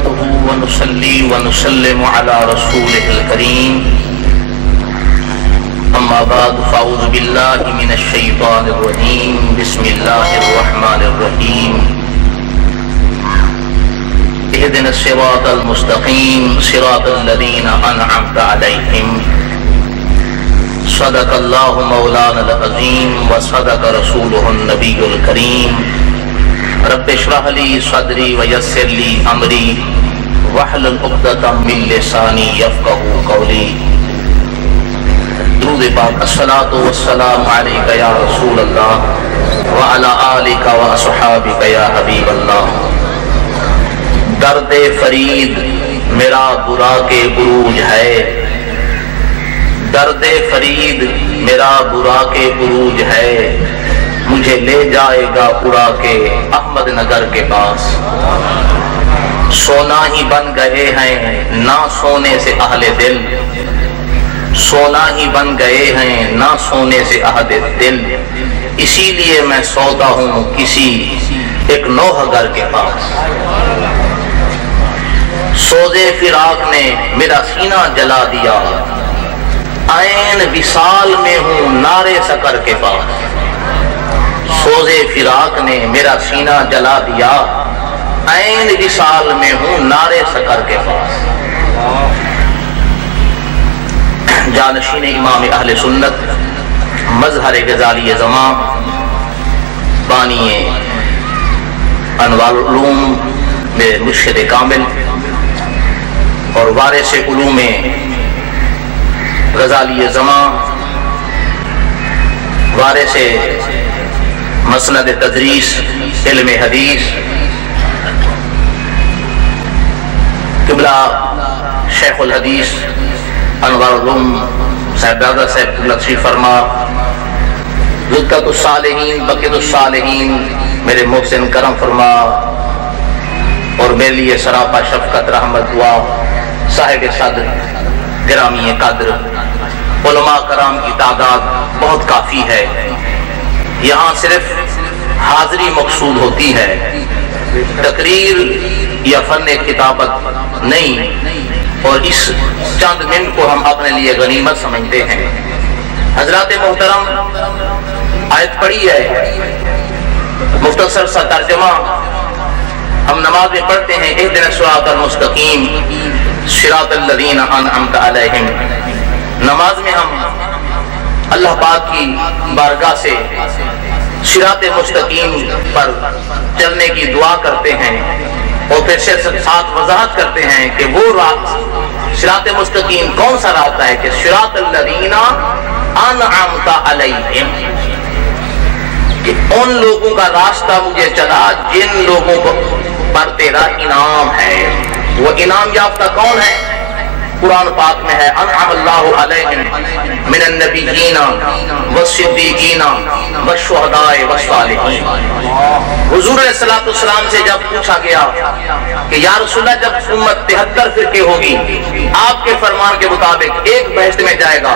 نحمده ونصلي ونسلم على رسوله الكريم أما بعد فأعوذ بالله من الشيطان الرجيم بسم الله الرحمن الرحيم اهدنا الصراط المستقيم صراط الذين أنعمت عليهم صدق الله مولانا العظيم وصدق رسوله النبي الكريم رب اشرح لي صدري ويسر لي امري واحلل عقدة من لساني يفقهوا قولي. درود پاک الصلاۃ والسلام علیک یا رسول اللہ وعلی آلک واصحابک یا حبیب اللہ. درد فرید میرا براق عروج ہے، درد فرید میرا براق عروج ہے، مجھے لے جائے گا اڑا کے احمد نگر کے پاس. سونا ہی بن گئے ہیں نہ سونے سے اہل دل، سونا ہی بن گئے ہیں نہ سونے سے اہل دل، اسی لیے میں سوتا ہوں کسی ایک نوح گر کے پاس. سوزے فراق نے میرا سینہ جلا دیا، عین وصال میں ہوں نارے سکر کے پاس. سوزے فراق نے میرا سینہ جلا دیا، عین وصال میں ہوں نارے سکر کے پاس. جانشین امام اہل سنت مظہر غزالی زمان بانی انوار العلوم میں مرشد کامل اور وارث علوم غزالی زمان وارث مسند تدریس علم حدیث قبلہ شیخ الحدیث انوار العلوم صاحبزادہ صاحب قبلہ تشریف فرما، لطفت الصالحین بقیت الصالحین میرے محسن کرم فرما، اور میرے لیے سراپا شفقت رحمت دعا صاحب صدر گرامی قدر علماء کرام کی تعداد بہت کافی ہے. یہاں صرف حاضری مقصود ہوتی ہے، تقریر یا فن کتابت نہیں، اور اس چند منٹ کو ہم اپنے لیے غنیمت سمجھتے ہیں. حضرات محترم، آیت پڑھی ہے، مختصر سا ترجمہ ہم نماز میں پڑھتے ہیں، اہدنا الصراط المستقیم صراط الذین انعمت علیہم. نماز میں ہم اللہ پاک کی بارگاہ سے صراط مستقیم پر چلنے کی دعا کرتے ہیں، اور پھر ساتھ وضاحت کرتے ہیں کہ وہ صراط مستقیم کون سا راستہ ہے، کہ صراط الذین انعمت علیہم، کہ ان لوگوں کا راستہ مجھے چلا جن لوگوں پر تیرا انعام ہے. وہ انعام یافتہ کون ہے؟ قرآن پاک میں ہے، انعم اللہ علیہم من النبیین والصدیقین والشہداء والصالحین. حضور علیہ السلام سے جب پوچھا گیا کہ یا رسول اللہ جب امت 73 فرقے ہوگی، آپ کے فرمان کے مطابق ایک بہشت میں جائے گا،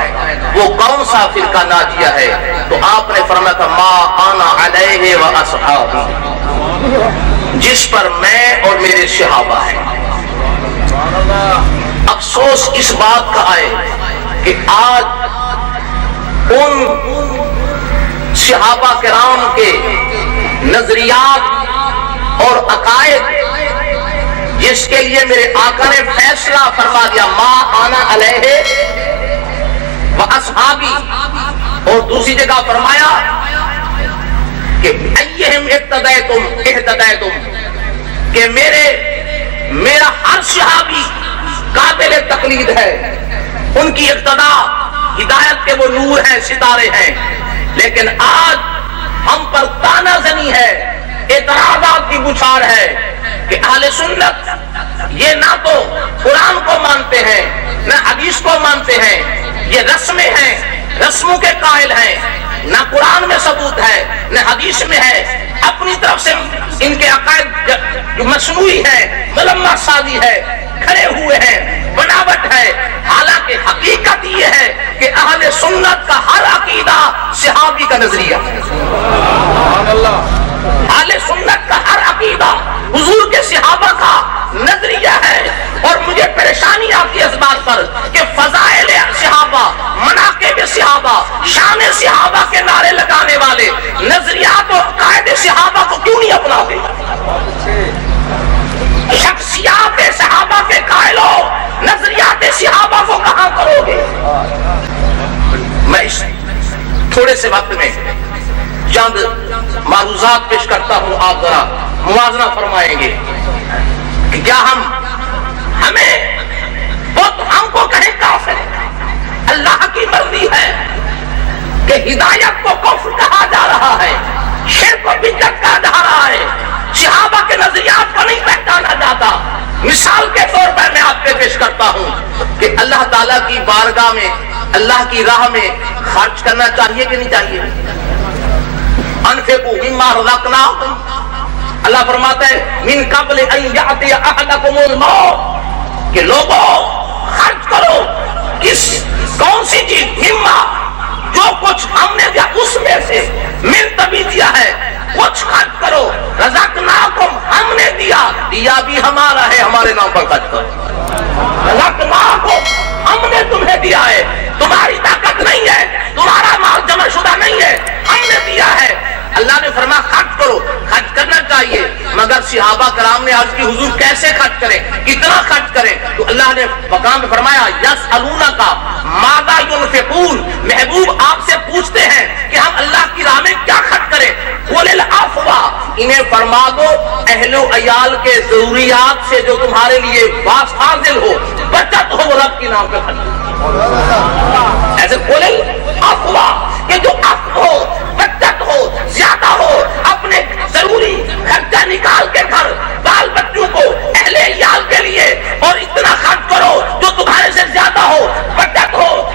وہ کون سا فرقہ ناجیہ ہے؟ تو آپ نے فرمایا تھا ما انا علیہ واصحابی، جس پر میں اور میرے صحابہ ہیں. افسوس اس بات کا ہے کہ آج ان صحابہ کرام کے نظریات اور عقائد جس کے لیے میرے آقا نے فیصلہ فرما دیا ما انا علیہ واصحابی، اور دوسری جگہ فرمایا کہ ایہم اقتدیتم اہتدیتم، کہ میرا ہر صحابی قابل تقلید ہے، ان کی اقتدا ہدایت کے وہ نور ہیں، ستارے ہیں. لیکن آج ہم پر طعنہ زنی ہے، اعتراضات کی بچھاڑ ہے کہ اہل سنت یہ نہ تو قرآن کو مانتے ہیں نہ حدیث کو مانتے ہیں، یہ رسمیں ہیں، رسموں کے قائل ہیں، نہ قرآن میں ثبوت ہے نہ حدیث میں ہے. اپنی طرف سے ان کے عقائد جو مصنوعی ہے، ملمہ سازی ہے، کھڑے ہوئے ہیں، بناوٹ ہے. حالانکہ حقیقت یہ ہے کہ اہل سنت کا ہر عقیدہ صحابی کا نظریہ ہے. اہل سنت کا ہر عقیدہ حضور کے صحابہ کا نظریہ صحابہ کو کیوں نہیں اپناتے؟ شخصیات صحابہ کے قائلوں نظریات صحابہ کو کہاں کرو گے؟ میں اس تھوڑے سے وقت میں چند معروضات پیش کرتا ہوں، آپ ذرا موازنہ فرمائیں گے کہ کیا ہمیں ہم کو کہیں کافر؟ اللہ کی مرضی ہے کہ ہدایت کو کفر کہا جا رہا ہے، شرک کو بدعت کہا جا رہا ہے، صحابہ کے نظریات کو نہیں پہچانا جاتا۔ مثال کے طور پر میں آپ کو پیش کرتا ہوں کہ اللہ تعالیٰ کی بارگاہ میں، اللہ کی راہ میں خرچ کرنا چاہیے کہ نہیں چاہیے؟ انفقوا مما رزقناکم، اللہ فرماتا ہے من قبل ان یأتی احدکم الموت، کہ لوگوں خرچ کرو، کون سی چیز؟ مما، جو کچھ ہم نے دیا اس میں سے، من تبھی دیا ہے، کچھ خرچ کرو، رزقناکم، ہم نے دیا بھی ہمارا ہے، ہمارے نام پر خرچ کرو، رزقناکم، ہم نے تمہیں دیا ہے، تمہاری طاقت نہیں ہے، تمہارا مال جمع شدہ نہیں ہے، ہم نے دیا ہے۔ اللہ نے فرمایا خرچ کرو، خرچ کرنا چاہیے، مگر صحابہ کرام نے عرض کی حضور کیسے خرچ کریں، کتنا خرچ کریں؟ تو اللہ نے مقام میں فرمایا یسألونک ماذا ينفقون، محبوب آپ سے پوچھتے ہیں کہ ہم اللہ کی راہ میں کیا خرچ کریں؟ قل العفو، انہیں فرما دو اہل و عیال کے ضروریات سے جو تمہارے لیے فاضل ہو، بچت ہو، رب کی نام پہ خرچ، ایسے قل العفو کہ جو عفو ہو، بچت ہو، زیادہ ہو، اپنے ضروری خرچہ نکال کے گھر بال بچوں کو، اہل عیال کے لیے، اور اتنا خرچ کرو جو تمہارے سے زیادہ ہو، بچت ہو۔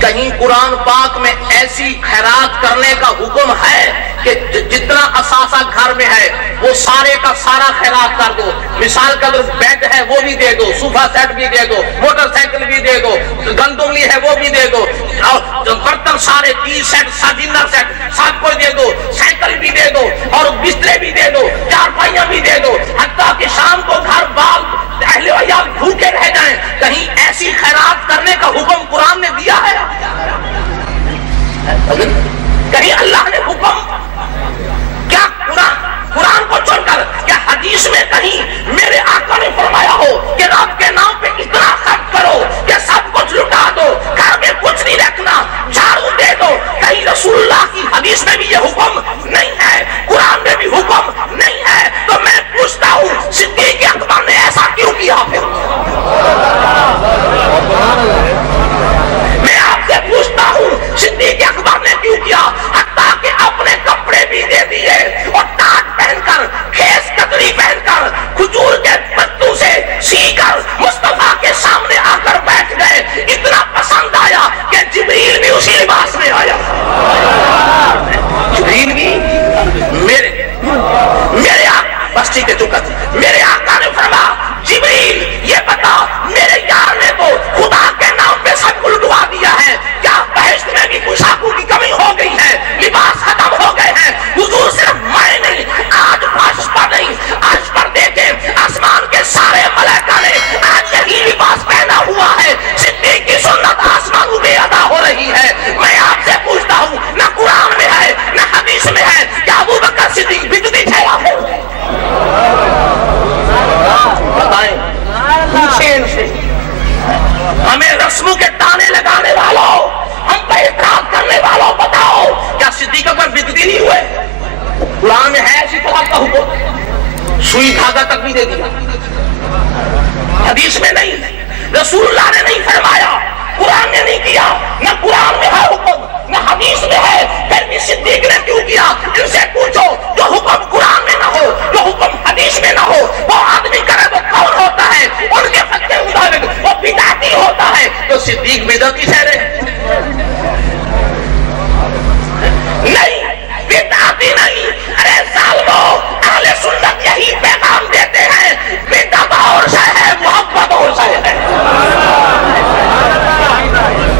کہیں قرآن پاک میں ایسی خیرات کرنے کا حکم ہے کہ جتنا اثاثہ گھر میں ہے وہ سارے کا سارا خیرات کر دو؟ مثال کا اگر بیڈ ہے وہ بھی دے دو، صوفہ سیٹ بھی دے دو، موٹر سائیکل بھی دے دو، گندم لی ہے وہ بھی دے دو، برتن سارے 30 سیٹ، ڈنر سیٹ سب کو دے دو، سائیکل بھی دے دو، اور بسترے بھی دے دو، چارپائیاں بھی دے دو، حتیٰ کہ شام کو گھر بال اہل و عیال بھوکے رہ جائیں۔ کہیں ایسی خیرات کرنے کا حکم قرآن نے دیا ہے؟ کہیں اللہ نے حکم کیا قرآن کو چھوڑ کر کیا حدیث میں کہیں میرے آقا نے فرمایا ہو کہ رب کے نام پہ اتنا خرچ کرو کہ سب کچھ لٹا دو، گھر میں کچھ نہیں رکھنا، جھاڑو دے دو؟ کہیں رسول اللہ کی حدیث میں بھی یہ حکم نہیں ہے، قرآن میں بھی حکم نہیں ہے۔ تو میں پوچھتا ہوں صدیق اکبر نے ایسا کیوں کیا؟ پھر میں آپ سے پوچھتا ہوں صدیق اکبر نے کیوں کیا؟ حتیٰ کہ اپنے کپڑے بھی دے دیے، اور تاج پہن کر، خیز کتری پہن کر، کھجور کے پتوں سے سی کر مصطفیٰ کے سامنے آ کر بیٹھ گئے۔ اتنا پسند آیا کہ جبریل بھی اسی لباس میں آیا، جبریل بھی میرے بس ٹھیک ہے چکا، میرے آقا نے فرمایا جبریل یہ بتا میرے یار نے تو خدا کے نام پہ سب الٹوا دیا ہے، کیا بہشت میں بھی پوشاکوں کی کمی ہو گئی ہے، لباس ختم ہو گئے ہیں؟ حضور صرف میں نہیں، آج فرش پر نہیں، عرش پر دیکھیں آسمان کے سارے ملائکہ نے آج یہی لباس پہنا ہوا ہے۔ صدیق کی سنت آسمانوں میں ادا ہو رہی ہے۔ میں آپ سے پوچھتا ہوں نہ قرآن میں ہے نہ حدیث میں ہے کہ ابو بکر صدیق بدعتی تھے یا پھر؟ بتائیں پوچھیں ان سے۔ ہمیں رسموں کے تانے لگانے والوں، ہم پہ اعتراض کرنے والوں بتاؤ کیا صدیق اکبر بدعتی نہیں ہوئے؟ قرآن میں ہے ایسی طلاق کا حکم، سوئی دھاگا تک بھی دے دیا، حدیث میں نہیں، رسول اللہ نے نہیں فرمایا، قرآن نے نہیں کیا، نہ قرآن میں ہے حکم نہ حدیث میں ہے، پھر بھی صدیق نے کیوں کیا؟ ان سے پوچھو جو حکم قرآن میں نہ ہو، جو حکم حدیث میں نہ ہو، وہ آدمی کرے تو کون ہوتا ہے؟ ان کے فتوے مطابق وہ بدعتی ہوتا ہے، تو صدیق بدعتی ٹھہرے؟ نہیں، بدعتی نہیں۔ ارے ظالمو، اہل سنت یہی پیغام دیتے ہیں، بدعت اور شے ہے، محبت اور شے ہے۔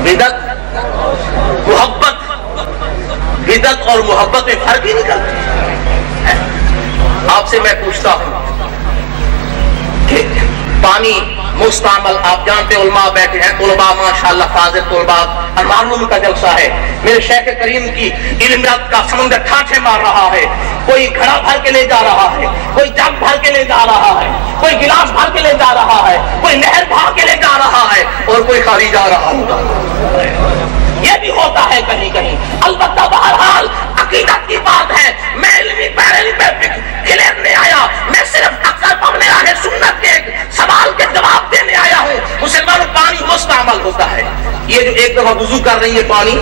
بدعت بدعت اور محبت میں فرق ہی نکلتا۔ آپ سے میں پوچھتا ہوں کہ پانی مستعمل. آپ جانتے علماء بیٹھے ہیں, طلباء ماشاءاللہ فاضل طلباء, معلوم کا جلسہ ہے. میرے شیخ کریم کی علمیات کا سمندر ٹھاٹھے مار رہا ہے. کوئی گھڑا بھر کے لے جا رہا ہے, کوئی جگ بھر کے لے جا رہا ہے, کوئی گلاس بھر کے لے جا رہا ہے, کوئی نہر بھر کے لے جا رہا ہے, اور کوئی خالی جا رہا ہوگا. یہ بھی ہوتا ہے کہیں کہیں. البتہ بہرحال عقیدت کی بات ہے. میں علمی پیروی پہ کھیلنے آیا, میں صرف اکثر پڑھنے آئے سنت کے سوال کے جواب دینے آیا ہوں. مسلمانوں پانی مستعمل ہوتا ہے. یہ جو ایک دفعہ وضو کر رہی ہے پانی,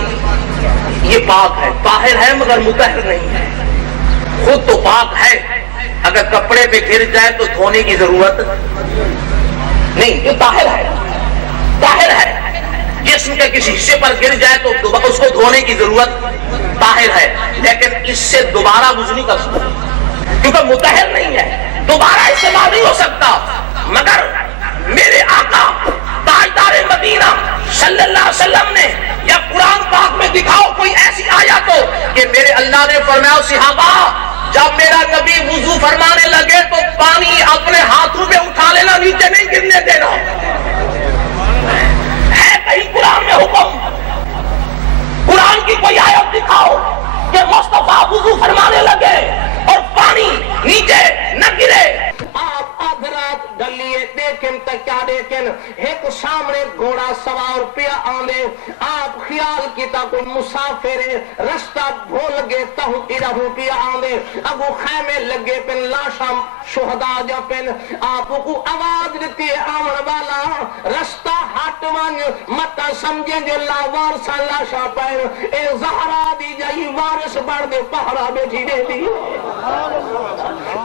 یہ پاک ہے, طاہر ہے مگر مطہر نہیں ہے. خود تو پاک ہے, اگر کپڑے پہ گر جائے تو دھونے کی ضرورت نہیں, یہ طاہر ہے, طاہر ہے. جسم کے کسی حصے پر گر جائے تو اس کو دھونے کی ضرورت, طاہر ہے, لیکن اس سے دوبارہ وضو نہیں کر سکتا کیونکہ مطہر نہیں ہے, دوبارہ استعمال نہیں ہو سکتا. مگر میرے آقا تاجدار مدینہ صلی اللہ علیہ وسلم نے, یا قرآن پاک میں دکھاؤ کوئی ایسی آیت ہو کہ میرے اللہ نے فرمایا صحابہ جب میرا نبی وضو فرمانے لگے تو پانی اپنے ہاتھوں میں اٹھا لینا, نیچے نہیں گرنے دینا. ہے کہیں قرآن میں حکم؟ قرآن کی کوئی آیت دکھاؤ کہ مصطفیٰ وضو فرمانے لگے اور پانی نیچے نہ گرے. آپ آدھرات گلیے دیکھیں تو کیا دیکھیں, ایک سامنے گھوڑا سوار پیا آنے, آپ خیال کیتا کوئی مسافر رستہ بھول گئے تہوں کی رہوں پیا آنے, اگو خیمے لگے پن لاشا شہداء جا پن, آپ کو آواز دیتی ہے آمن والا رستہ ہٹ ون متا سمجھیں جو لاوار سا لاشا پین, اے زہرا دی جائی وارث بڑھ دے پہرا بیٹھی دے دی.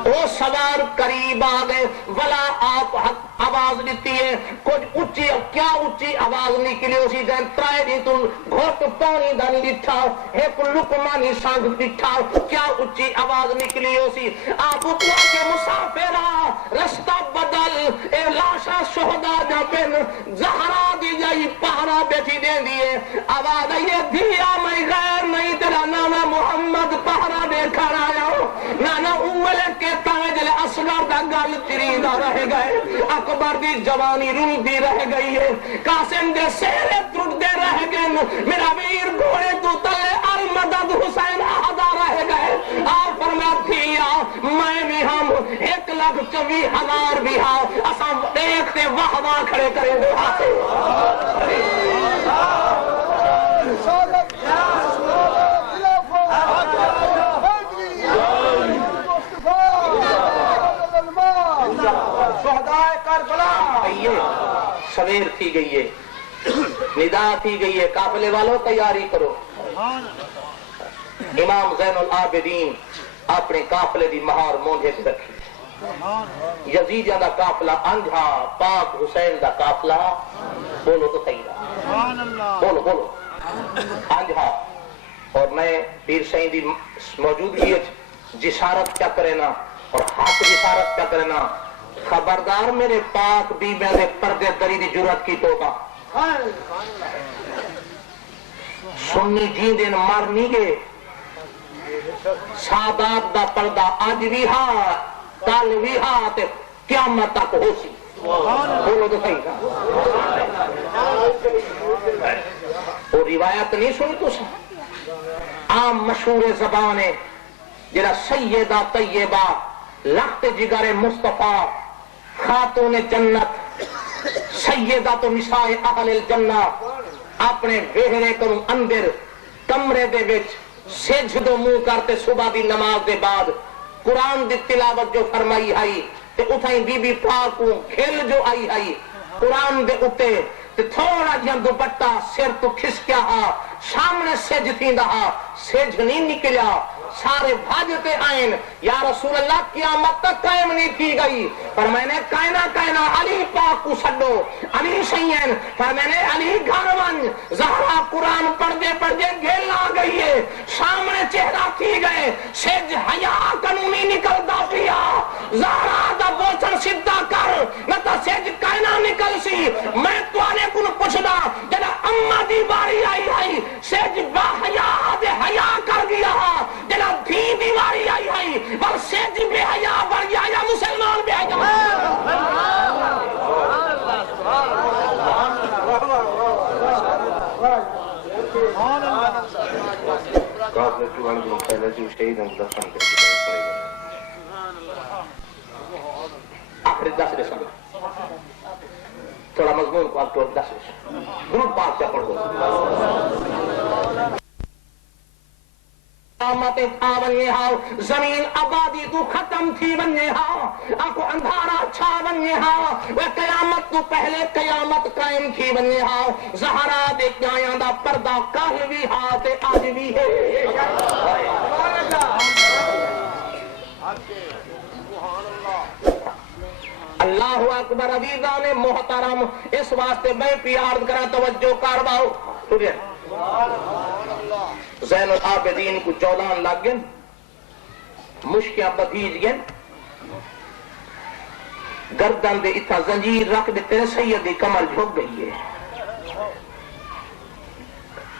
او سوار قریب آگئے, ولا آپ آواز دیتی ہے کچھ اچھی, کیا اچھی آواز نکلی اسی دن ترائے دی تم گھوٹ پانی دن لٹھا, ایک لکمانی سانگ لٹھا, کیا اچھی آواز نکلی اسی. آپ اتنا کے مسافرہ رستہ بدل, اے لاشا شہداء جا پن زہرا دی جائی پہرا بیٹھی دے دیئے. آواز آئیے دھیا میں غیر نہیں تیرا نانا محمد پہرا دیکھا رہا ہو, نانا اولے کے تاجل اصغر دا گل تیری دا رہ گئے, اکبر دی جوانی رو دی رہ گئی ہے, قاسم دے سیرے ترک دے رہ گئے, میرا ویر گھوڑے تو تلے المدد حسین احدا رہ گئے. آپ فرما دھیا میں بھی ہم 1,24,000 بھی ہاں اساں دیکھتے واہ واہ کھڑے کریں گے. سویر تھی گئی ہے, ندا تھی گئی ہے, قافلے والوں تیاری کرو. امام زین العابدین اپنے قافلے دی مہار مونجے سے رکھی. یزیدیاں دا قافلہ انجھا, پاک حسین دا قافلہ, بولو تو صحیح رہا, بولو بولو, انجھا. اور میں پیر سائیں دی موجودگی جسارت کیا کرے نا, اور ہاتھ جسارت کیا کرے نا, خبردار میرے پاک بھی میں نے پردے دری دی جرات کی توبہ. سنی جین دن مر نہیں گے, سادات دا پردہ آج بھی ہاں کل بھی ہاں تے قیامت تک ہو سی. بولو تو صحیح. وہ روایت نہیں سنی تو عام مشہور زبان ہے جڑا سیدہ طیبہ لخت جگر مصطفیٰ خاتون جنت سیدہ تو نساء اہل الجنہ اپنے ویہرے کروں اندر کمرے دے وچ سجدہ دو منہ کرتے صبح دی نماز دے بعد قرآن دی تلاوت جو فرمائی آئی تے اتھائیں بی بی پاک کو کھل جو آئی آئی قرآن دے اتے تے تھوڑا جہاں دوپٹہ سر تو کھسکیا ہا, سامنے سج تھی دہا, سج نہیں نکلیا, سارے بھاجتے آئین, یا رسول اللہ قیامت تک قائم نہیں تھی گئی. پر میں نے کائنا علی پاک کو سڈو, علی سین, پر میں نے علی گھرون زہرا قرآن پڑھ دے گھل آ گئی ہے, سامنے چہرہ تھی گئے, سج حیا قانونی نکلتا پیا, زہرا دا بوچن سدھا کر نہ تا سج کائنا نکل سی. میں تو آنے کن پوچھدا جدا اممہ دی باری آئی سج با حیا دے حیا کر گیا, جدا دھی دیواری آئی بل سج بے حیا بڑھ گیا, مسلمان بے حیا. آخری 10 رسم تھوڑا مضمون کو آپ کو 10 رسم درود پاک سے پڑھ دو قیامت تھا بننے ہاؤ زمین آبادی تو ختم تھی بننے ہاؤ آنکھو اندھارا چھا بننے ہاؤ وہ قیامت تو پہلے قیامت قائم تھی بننے ہاؤ زہرا دے قیام دا پردہ کل بھی ہاتھ آج بھی ہے اللہ اکبر عزیزان محترم اس واسطے میں پیار کرا توجہ کارواؤ زین العابدین کو 14 لگ گئے مشکیاں بدھیج گئے گردن دے اتھا زنجیر رکھ دے تیرے سیدی کمر جھک گئی ہے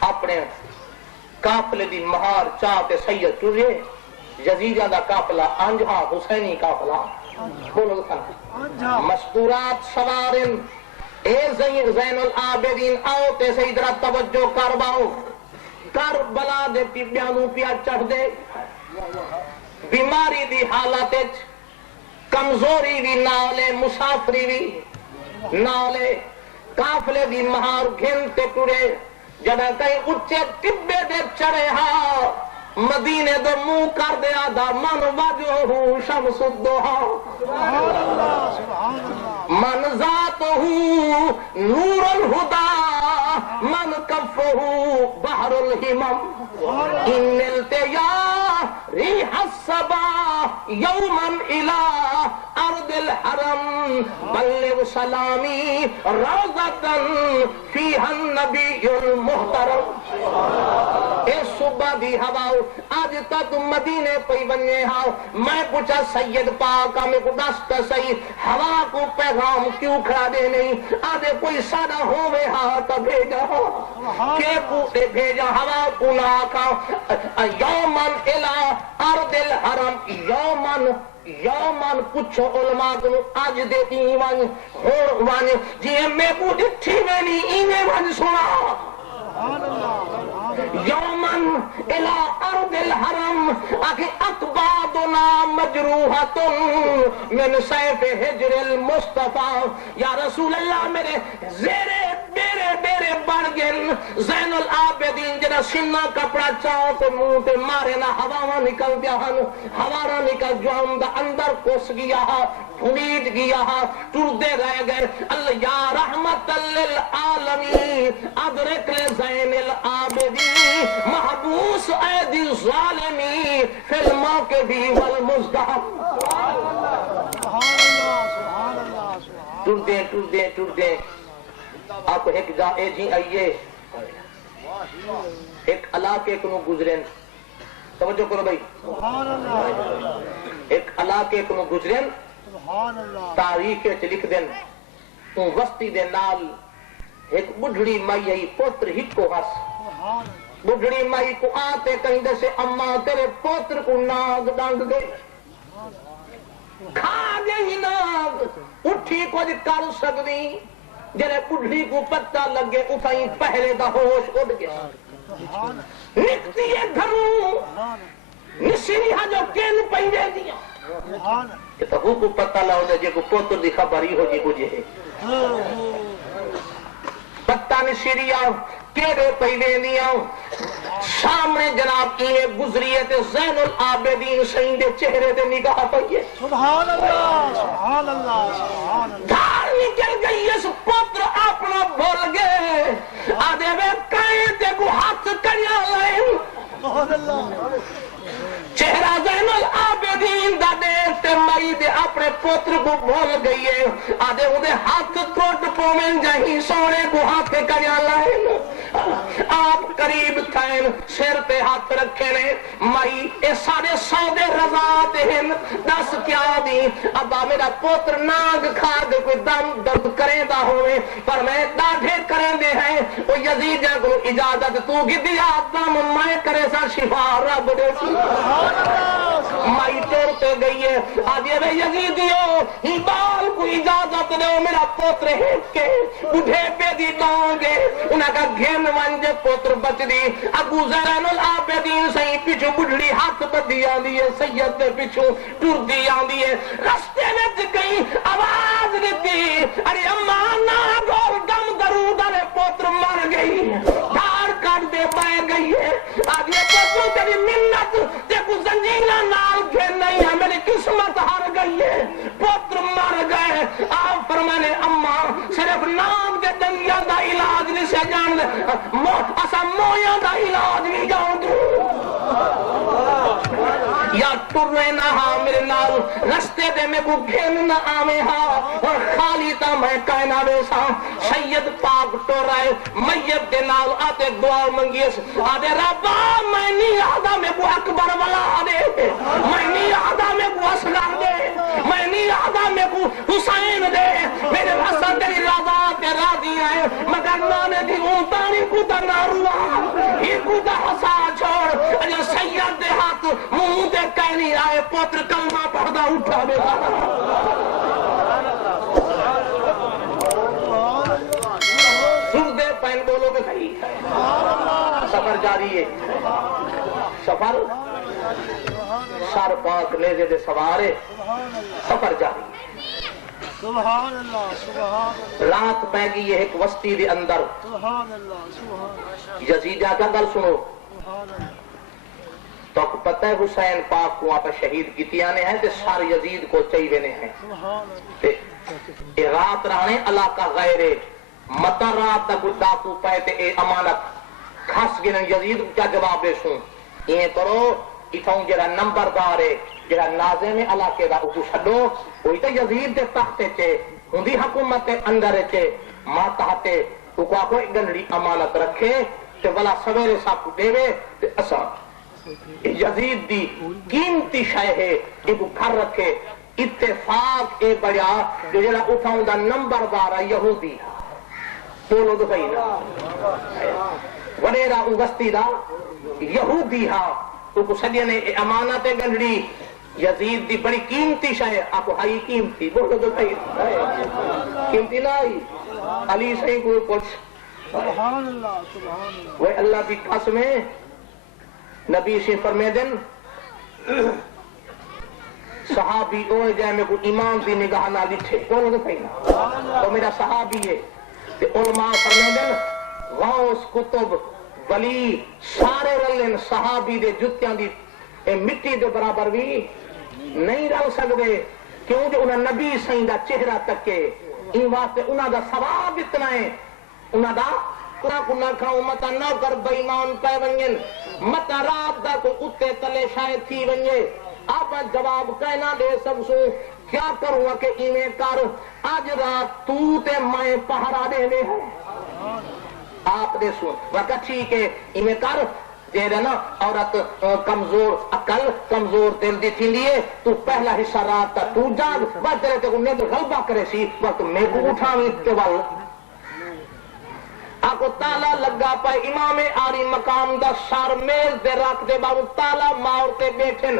اپنے قافلے دی مہار چاہتے سید ٹرے یزیدہ دا قافلہ انجہا حسینی قافلہ بولو سن مستورات سوارن اے زین العابدین آؤ تے سے ادھر توجہ کرواؤ کربلا دے پیانو پیا چڑھ دے بیماری دی حالت کمزوری بھی نالے مسافری بھی نالے قافلے دی مہار گھنتے ٹرے جڑا کہیں اچھے ٹبے دے چڑھے ہاں مدینے دو منہ کر دے آدھا من وجہو شمس الضحا من ذاتہو نور الہدا من کفہو بحر الہمم ان ملتے یا ریح الصبا یوما الى ارض الحرم بلغ سلامی روضتا فیہا النبی المحترم اے صبح دی ہوا آج تک مدینے پہ بننے ہاؤ میں پوچھا سید پاک میں کو دست صحیح ہوا کو پیغام کیوں کھڑا دے نہیں آدھے کوئی سادہ ہوئے ہاتھ بھیجا کہ پوچھے بھیجا ہوا کو ناکا یومن الہ ارض الحرم یومن کچھ علماء کو آج دیتی وان ہون وان جی میں کو ڈٹھی میں نہیں انہیں وان سنا یومن الى ارض الحرم اکھی اقبادنا مجروحت من سیف حجر المصطفیٰ یا رسول اللہ میرے زیرے بیرے بڑھ گئن زین العابدین جنہ سنہ کپڑا چاہو تو منہ تے مارے نہ ہوا نکل دیا ہوا نکل جو ہم دا اندر کس گیا پھنیٹ گیا ٹردے رہ گئے اللہ یا رحمت للعالمین ادرک لزین العابدین محبوس ایدی ظالمی فی الموقع بھی والمزدہم ٹردے آپ ایک جا اے جی آئیے ایک علاقے کو گزرین توجہ کرو بھائی ایک علاقے کو گزرین تاریخ لکھ دین وسطی دے نال ایک بڑھڑی مائی آئی پوتر ہی کو ہس بڑھڑی مائی کو آتے کہیں دے سے اماں تیرے پوتر کو ناگ ڈانگ دے کھا گئی ناگ اٹھی کو کر سکتی جنہیں بڑھڑی کو پتہ لگے اتھائی پہلے دا ہوش اڑ گیا نکتی ہے گھروں نسیری ہاں جو کین پہنجے دیا کہ تو کو پتہ لاؤ دے جے کو پوتر دی خبری ہو جی مجھے پتہ نسیری آؤ کیڑے پہلے دیا سامنے جناب کی گزریے تے زین العابدین سیندے چہرے تے نگاہ پہیے سبحان اللہ سبحان اللہ سبحان اللہ دھار نکل گئی اس پتر اپنا بھول گئے آدھے میں کائیں تے کو ہاتھ کریا لائیں سبحان اللہ چہرہ زین العابدین دا دیکھتے مائی دے اپنے پتر کو بھول گئی ہے آدھے انہیں ہاتھ توڑ پومن جائیں سونے کو ہاتھ کریا لائیں آپ قریب تھائن سر پہ ہاتھ رکھے نے مائی اے سارے سودے رضا دہن دس کیا دی ابا میرا پوتر ناگ کھا دے کوئی دم درد کریں دا ہوئے پر میں داڑھے کریں دے ہیں وہ یزید جا کو اجازت تو گی دیا دم میں کرے سا شفا رب دے سی مائی توڑتے گئی ہے آج یہ یزیدیو بال کو اجازت دو میرا پوتر ہیٹ کے بڑھے پہ دی دانگے انہاں کا گھن وانجے پوتر بچ دی ابو زرین العابدین سہی پیچھو بڑھڑی ہاتھ بدھی آندی ہے سید دے پیچھو ٹور دی آندی ہے رستے میں گئی آواز دیتی ارے اماں نا گول دم درود ارے پوتر مر گئی دھار کٹ دے پائے گئی ہے آج یہ پوتر تیری منت تے کو زنجیرہ نال گھن نہیں ہے میری قسمت ہار گئی ہے پوتر مر گئے آپ فرمانے اماں صرف نام دے دنیا دا علاج نہیں سے جان دے اسا مویاں دا علاج نہیں جان دے یا ٹرنے نہ ہاں میرے نال رستے دے میں کو گھن نہ آمے ہاں اور خالی تا میں کائنا ویسا سید پاک ٹورائے میت دے نال آتے دعا منگیس آدھے ربا میں نہیں آدھا میں کو اکبر والا آدھے میں نہیں آدھا میں کو اصغر دے میں نہیں آدھا میں کو حسین دے میرے حسن تیری رضا تے راضی آئے مگر نانے دی اونتانی کو دا ناروا ہی کو دا حسا چھوڑ اجا سید دے ہاتھ منہ دے کہنی آئے پوتر کلمہ پڑھدا اٹھا بے سردے پہن بولو کہ صحیح سفر جاری ہے سفر سر پاک لیزے دے سوارے سفر جاری ہے سبحان اللہ سبحان اللہ رات پہ گئی ہے ایک وسطی دے اندر سبحان اللہ سبحان یزیدہ کا گل سنو اللہ تو پتہ ہے حسین پاک کو وہاں پر شہید کیتیاں نے ہیں تے سار یزید کو چاہیے نے ہیں سبحان تے اے رات رہنے علاقہ غیرے مطر رات دا گردہ کو پائے تے اے امانت کھاس گنن یزید کیا جواب دے سوں یہ کرو اتھاؤں جرا نمبر دارے جرا نازے میں علاقے دا اکو شدو وہی تے یزید دے تختے چے ہندی حکومت اندر چے ماں تحتے اکو آکو ایک گنڑی امانت رکھے تے ولا سویرے صاحب کو دے تے اسا یزید دی قیمتی شے ہے ایک گھر رکھے اتفاق اے بڑا جو جڑا اٹھاؤں دا نمبر دارا یہودی بولو تو صحیح نا وڈیرا اگستی دا یہودی ہاں تو کو سجے نے امانت گنڈی یزید دی بڑی قیمتی شے آپ ہائی قیمتی بولو تو صحیح قیمتی نہ آئی علی صحیح کوئی کچھ سبحان اللہ سبحان اللہ وہ اللہ کی قسم ہے نبی سے فرمے دن صحابی اوے جائے میں کوئی ایمان دی نگاہ نہ لٹھے بولو تو صحیح نا تو میرا صحابی ہے کہ علماء فرمے دن غوث کتب ولی سارے رلن صحابی دے جتیاں دی مٹی دے برابر بھی نہیں رل سکتے کیوں جو انہاں نبی سائیں دا چہرہ تک کے ان واسطے انہاں دا ثواب اتنا ہے انہاں دا قرآن کو نہ کھاؤں متا نہ کر بائیمان پہ ونگن متا رات دا کو اتے تلے شاید تھی ونگے آپ جواب کہنا دے سب سو کیا کروں کہ ایمیں کر آج رات تو تے میں پہرا دے دے آپ دے سن وقت ٹھیک ہے ایمیں کر دے رہے نا عورت کمزور عقل کمزور دل دی تھی لیے تو پہلا حصہ رات تا تو جاگ بس تیرے تے کو نیند غلبہ کرے سی وقت میں کو اٹھاویں تے وال آکو تالا لگا پائے امام آری مقام دا سار میز دے رکھ دے بارو تالا مارتے بیٹھن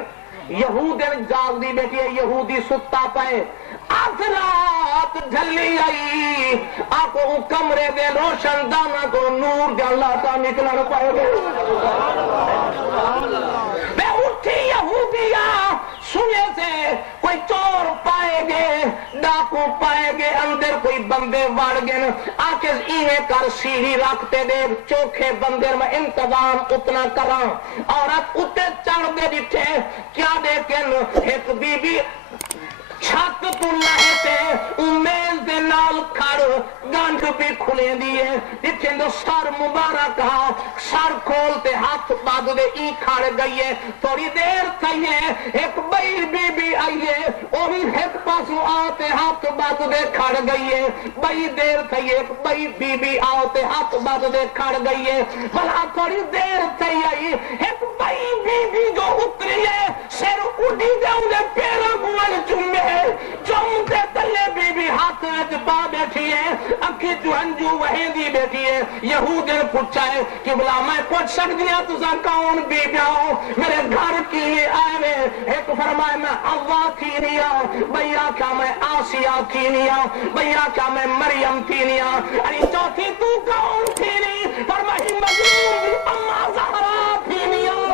یہودن جاگ دی بیٹھی ہے یہودی ستا پائے آج رات جھلی آئی آکو کمرے دے روشن دانا کو نور دے اللہ تا نکلن پائے گے بے اٹھی یہودیاں سنے سے کوئی چور پائے گے ڈاکو پائے گے اندر کوئی بندے وڑ گئے آکے ایویں کر سیڑھی رکھتے دے چوکھے بندر میں انتظام اتنا کراں عورت اتے چڑھ دے جٹھے کیا دیکھن ایک بی بی چھت تو لہتے امیل دے نال کھڑ گانٹ پہ کھلے دیئے جتھے دو سر مبارک ہاں سر کھولتے ہاتھ بعد دے ای کھڑ گئیے تھوڑی دیر تھائیے ایک بئی بی بی آئیے اوہی ایک پاسو آتے ہاتھ بعد دے کھڑ گئیے بئی دیر تھائیے ایک بئی بی بی آتے ہاتھ بعد دے کھڑ گئیے بھلا تھوڑی دیر تھائی آئی ایک بئی بی بی جو اتریے سر اڑی دے انہیں پیرا گوال چمے چمتے تلے بی بی ہاتھ پا بیٹھی ہے اکھی تو ہنجو وہیں دی بیٹھی ہے یہود نے پوچھا ہے کہ بلا میں پوچھ سکتی ہوں تسا کون بی بیاؤ میرے گھر کی آئے ایک فرمائے میں حوا تھی نہیں آؤں بھیا کیا میں آسیہ تھی نہیں آؤں بھیا کیا میں مریم تھی نہیں آؤں ارے چوتھی تو کون تھی نہیں فرمائی مظلوم اما زہرا تھی نہیں آؤں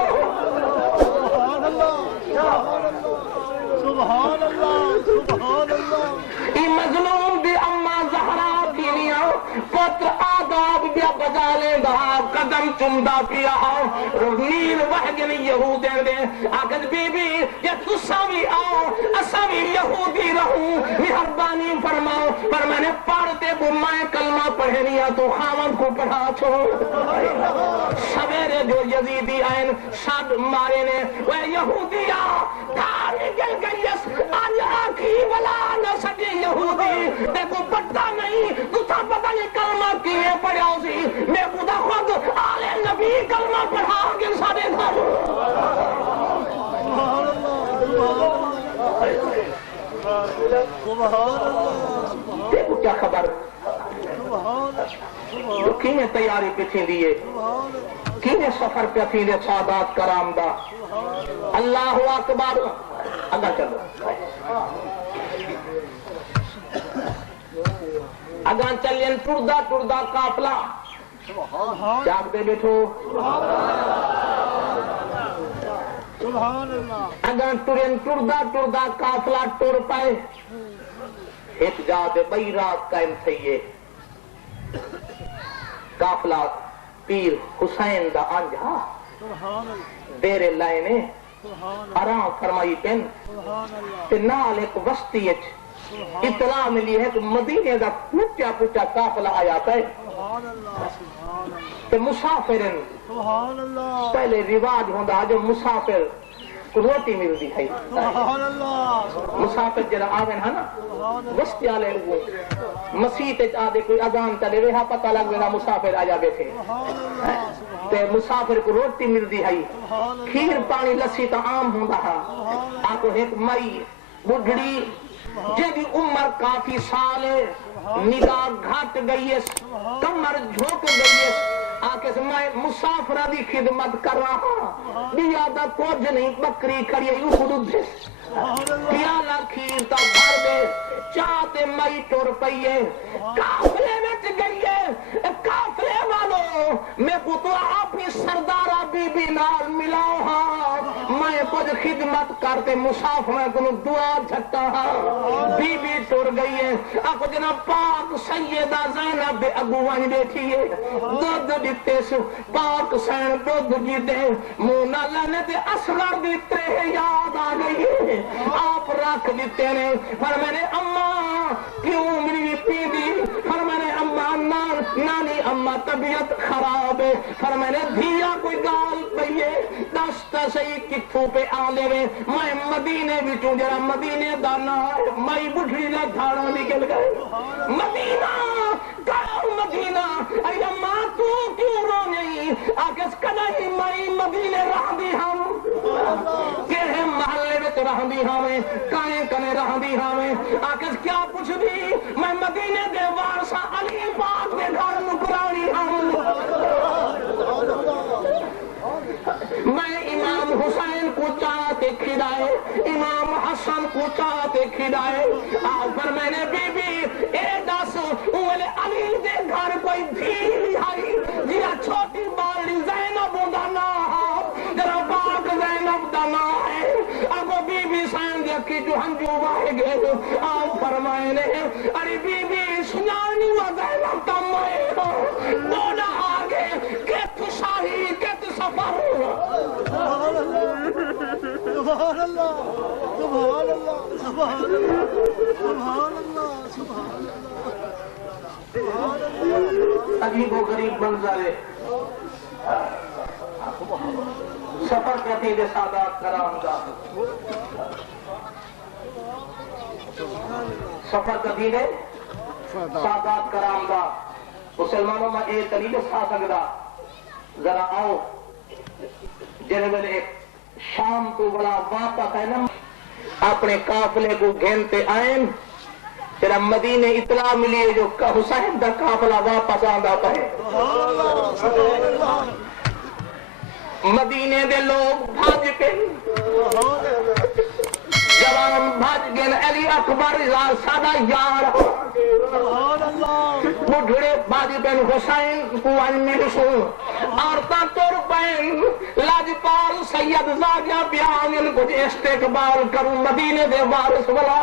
سبحان اللہ سبحان اللہ ای مظلوم بھی اما زہرا تھی نہیں آؤں پتر آداب بیا بجا لیں دا قدم چمدہ پیا آؤ نیل وحگن یہودین دے آگد بی بی یا تسا بھی آؤ اسا بھی یہودی رہوں مہربانی فرماؤ پر میں نے پڑھتے بمائے کلمہ پڑھنیا تو خاون کو پڑھا چھوڑ سویرے جو یزیدی آئین شاد مارے نے وہ یہودیا تھاری گل گئیس آج آنکھی بلا نہ سکے یہودی دیکھو پڑھتا نہیں تو تھا پتہ یہ کلمہ کیے پڑھا اسی میں خدا خود آل نبی کلمہ پڑھا گل سارے گھر دیکھو کیا خبر کینے تیاری پہ تھی دیئے کینے سفر پہ تھی دے سادات کرام دا اللہ اکبر اگا چلو اگا چلین ٹردہ ٹردہ قافلہ جاگ دے بیٹھو سبحان اللہ اگر ٹرین ٹردہ ٹردہ قافلہ ٹر پائے ایک جا دے بئی رات قائم تھئیے قافلہ پیر حسین دا آنجا سبحان اللہ دیرے لائنے سبحان آرام فرمائی پین اللہ تے نال ایک وسطی اطلاع ملی ہے کہ مدینے دا پوچا پوچا قافلہ آیا ہے سبحان اللہ تے مسافرن سبحان اللہ پہلے رواج ہوندہ جو مسافر کو روٹی مل دی ہے سبحان اللہ مسافر جرا آوین ہے نا وسطی آلے لگو مسیح تے آدھے کوئی اذان تلے رہا پتہ لگ گیا مسافر آجا بیٹھے تے مسافر کو روٹی مل دی ہے کھیر پانی لسی تا عام ہوندہ ہے آکو ایک مئی بڑھڑی جیدی عمر کافی سال نگاہ گھٹ گئی ہے کمر جھوک گئی ہے آکے سے میں مسافرہ دی خدمت کر رہا بیادہ کوج نہیں بکری کھڑی ہے یوں خود دس پیالہ کھیر تا بھر دے چاہتے مئی ٹور پئیے کافلے میں گئی ہے کافلے والوں میں کو تو اپنی سردارہ بی بی نال ملاؤ ہاں میں کچھ خدمت کرتے مسافرہ کو دعا جھٹا ہاں بی بی ٹور گئی ہے آکو جناب پاک سیدہ زینب اگوان بیٹھی ہے دودھ دیتے سو پاک سین دودھ جیتے مونا لنت اصغر دیتے ہیں یاد آ گئی ہے آپ رکھ دیتے نے پر میں نے اماں کیوں میری پی دی پر میں نے اماں نانی اماں طبیعت خراب ہے پر میں نے دھیا کوئی گال پئیے دستا صحیح کتھوں پہ آلے رہے میں مدینے بھی چوں جرا مدینے دانا مائی بڑھڑی نہ دھاڑوں نکل گئے مدینہ کہاں مدینہ اے اماں تو کیوں رو نہیں آکس کدائی مائی مدینے رہ دی ہم کہے محلے میں تو رہ دی ہمیں کائیں کنے رہ دی ہمیں آکس کیا پوچھ دی میں مدینے دے وارسا علی پاک دے گھر نکرانی ہم میں امام حسین کو چاہتے کھڑائے امام حسن کو چاہتے کھڑائے پر میں نے بی بی اے دس اولے علی دے گھر کوئی دھیل آئی جیا چھوٹی بالی زینب دانا جرا پاک زینب دانا ہے اگو بی بی سائن دیا کی جو ہنجو باہے گئے آپ فرمائے نے ارے بی بی سنانی و زینب تمائے بولا آگے کت شاہی کت سفر سبحان اللہ سبحان اللہ سبحان اللہ سبحان اللہ سبحان اللہ عجیب و غریب منظر ہے سفر کہتے ہیں سادات کرام کا سفر کہتے ہیں سادات کرام کا مسلمانوں میں ایک طریقے سا سکتا ذرا آؤ جنہیں میں ایک شام کو بڑا واپس ہے نا اپنے قافلے کو گھنتے آئیں پھر مدینے اطلاع ملی ہے جو حسین کا قافلہ واپس آندا پے مدینے دے لوگ بھاج کے جوان بھاج گئے علی اکبر سادہ یار بڑھڑے بھاج بن حسین کو میں سو عورتاں تر پین لاجپال سید زاگیا بیان ان کو استقبال کروں مدینے دے وارث والا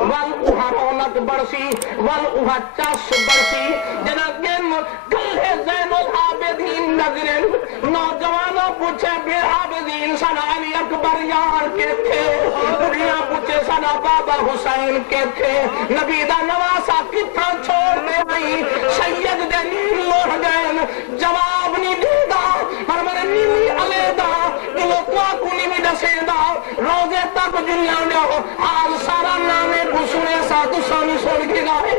ول اوہا رونق برسی ول اوہا چس برسی جنا گن کلے زین العابدین نظرین نوجوانوں پوچھے بے عابدین سنا علی اکبر یار کے تھے دنیا پوچھے سنا بابا حسین کے تھے نبی دا نواسا کتھا چھوڑ دے بھئی سید دے نیم لوڑ گئن جواب نہیں دے دا پر میرے نیمی علی دا کہ وہ کو نیمی دسے دا روزے تک دنیا دے ہو حال سارا نامے کو سنے ساتھ سانی سوڑ کے گائے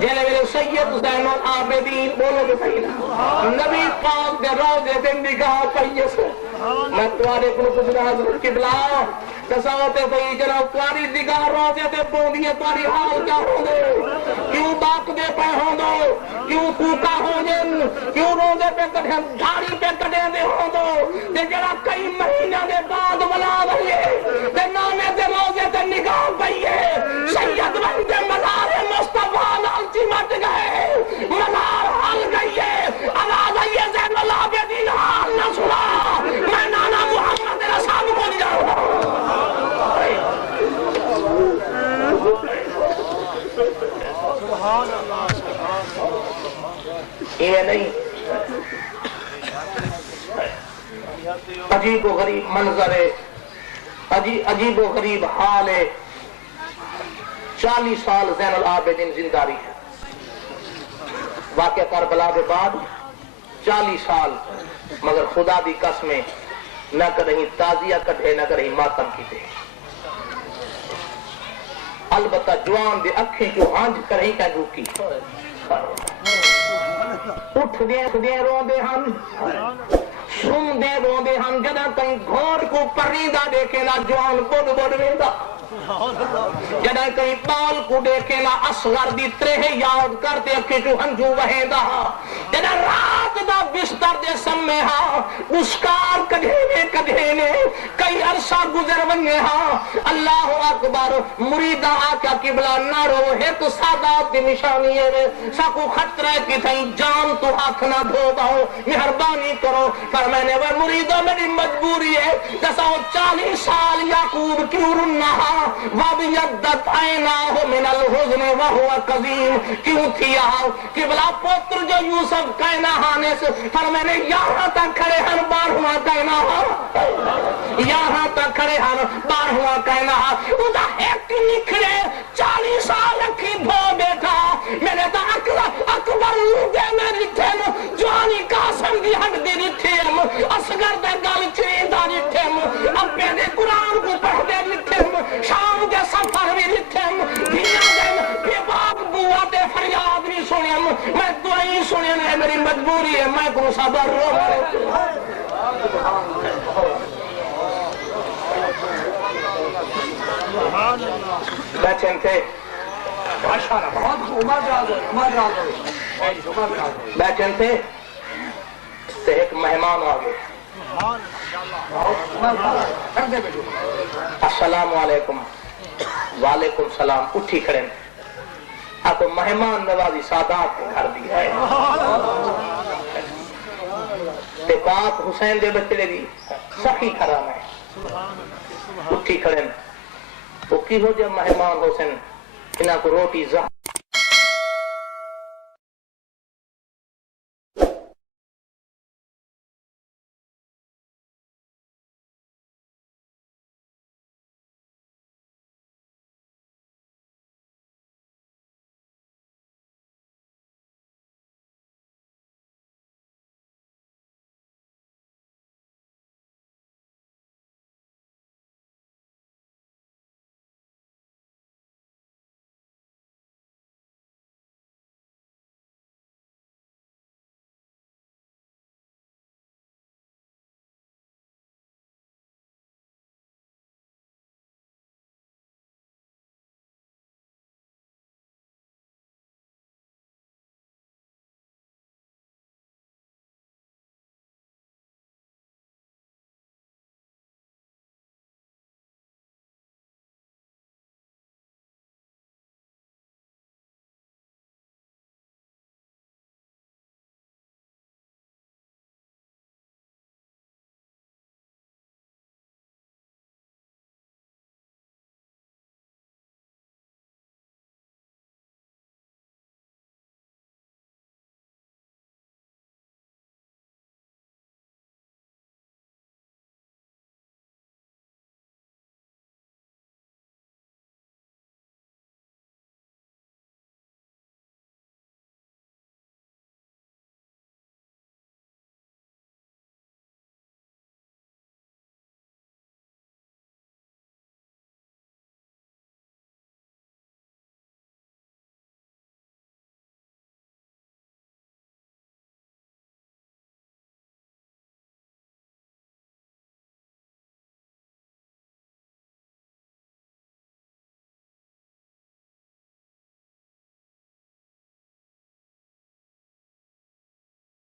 جنہیں میرے سید زین العابدین بولو گے پہلا نبی پاک دے روزے دے نگاہ پہیس میں تمہارے کو کچھ حضرت قبلہ تصاوتے پہی جناب تمہاری نگاہ روزے دے بوندی ہے تمہاری حال کیا ہوں دے کیوں باق دے پہ ہوں دو کیوں کوکا ہوں جن کیوں روزے پہ کٹیں دھاڑی پہ کٹیں دے ہوں دو دے جڑا کئی مہینہ دے بعد ملا بھئیے دے نامے دے روزے دے نگاہ پہیے سید بندے مزار مصطفیٰ لالچی مٹ گئے مزار حل گئیے آواز آئیے زین العابدین حال نہ سنا میں نانا محمد رسول کو نہیں جاؤں یہ نہیں عجیب و غریب منظر ہے عجیب و غریب حال ہے 40 سال زین العابدین زندہ رہی ہے واقعہ کربلا کے بعد 40 سال مگر خدا دی قسمیں نہ کہیں تازیہ کٹے نہ کہیں ماتم کیتے البتہ جوان دے اکھیں جو ہانج کریں کا روکی اٹھ دے رو دے ہم سن دے رو دے ہم جدا کہیں گھوڑ کو پریدہ دیکھے نہ جوان بڑھ بڑھ ویندہ جدا کہیں بال کو دیکھے نہ اصغر دی ترہ یاد کرتے اکھے جو ہنجو وہیندہ جدا رات دا بستر دے سمے ہاں اسکار کدھینے کئی عرصہ گزر ونگے ہاں اللہ اکبر مریدہ آکا قبلہ نہ رو ہے تو سادات دی نشانی ہے ساکو خطرہ کی تھیں جان تو ہاتھ نہ دھو باؤ مہربانی کرو پر میں نے وہ مریدہ میری مجبوری ہے جیسا 40 سال یعقوب کیوں رنہا وَبِيَدَّتْ عَيْنَاهُ مِنَ الْحُزْنِ وَهُوَ قَذِيمٌ کیوں تھیا قبلہ پوتر جو یوسف کہنا ہانے سے پر میں نے یہاں تک کھڑے ہن بار ہوا کہنا یہاں تک کھڑے ہن بار ہوا کہنا ادا ایک نکھڑے 40 سال رکھی دھو بیٹھا میں نے تا اکبر لوگے میں رٹھم جوانی قاسم دی حق دی رٹھم اصغر دے گل چریندہ رٹھم اپنے دے قرآن کو پڑھ دے رٹھم شام کے سفر بھی رٹھم دنیا دے بے باپ بوا دے فریاد بھی سنیم میں دعائی سنیم ہے میری مجبوری ہے میں کو صبر رو بیچن تھے بیچن تھے تو ایک مہمان آگے السلام علیکم وعلیکم السلام اٹھی کھڑے آپ مہمان نوازی سادات کے گھر دی ہے تے پاک حسین دے بچے دی سخی کھرام ہے اٹھی کھڑے وہ کی ہو جب مہمان حسین انہاں کو روٹی زہر